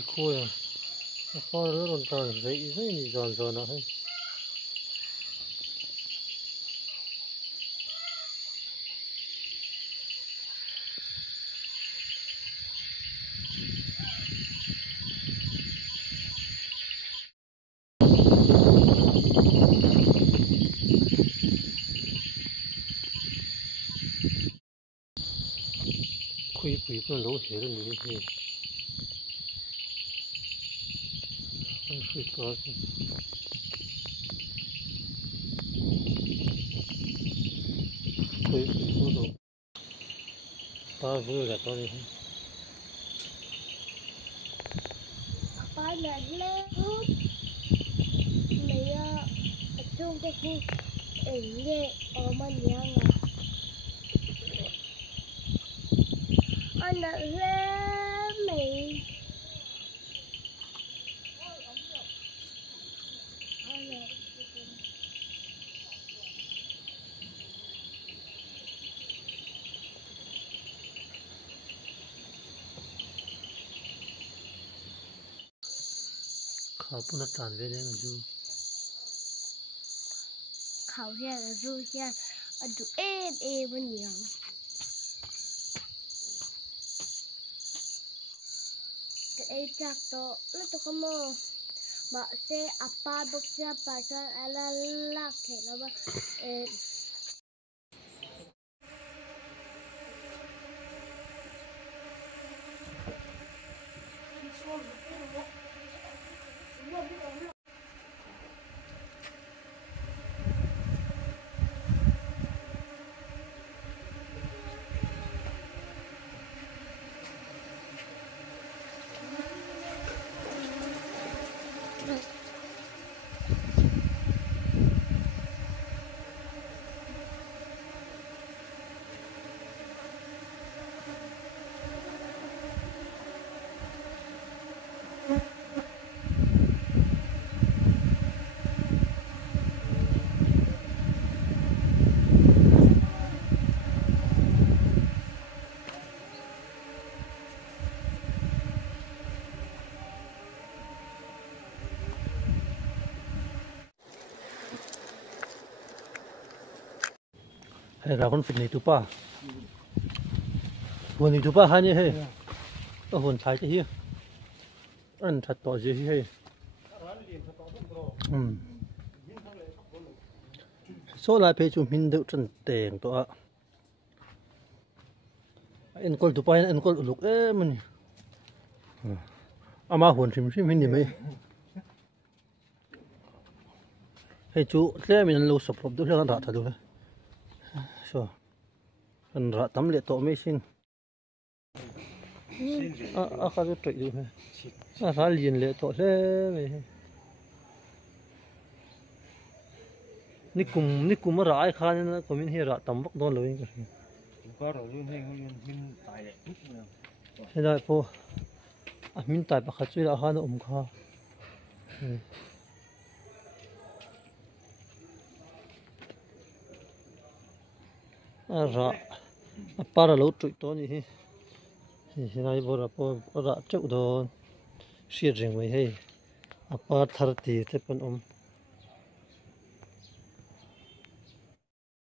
khôi à, khôi nó còn tròn dậy dậy giòn giòn nào hay. Quỷ con lỗ thế rồi đi thì con quỷ to quỷ con lỗ ta vừa cả to đi ba là lê hút này chung cái khu ở nhẹ ở mà nhang anh là lê mày khảo bún nó tràn về đây mà du khảo ra là du ra ở chỗ em bên nhang cái chắc to nó to không mơ mà sẽ apa bốc ra bà cho ala lạc thế nó mà hay là con phịch này tụi ba buồn thì tụi ba hai như thế có hồn thái chứ hiếc ăn thật to gì hay số lại phải chụp hình được chân tiền tụi anh coi tụi ba anh coi lục mình mà hồn chìm hình gì mấy hay chú thế mình lâu sập sập được là rạ thật rồi so anh rạ tắm lệ tổ mấy xin cái trội được ha rạ liền lệ tổ thế này nikum mà rạ khá nên có mình hier rạ tắm bốc đón rồi có rồi mình tài lệ chút nữa thế đây po mình tài bạc chui là khá nó khá rạ para lỗ trội to như thế hiện nay bữa rạ trội đó xịt rừng vậy hay apa thar ti thế पण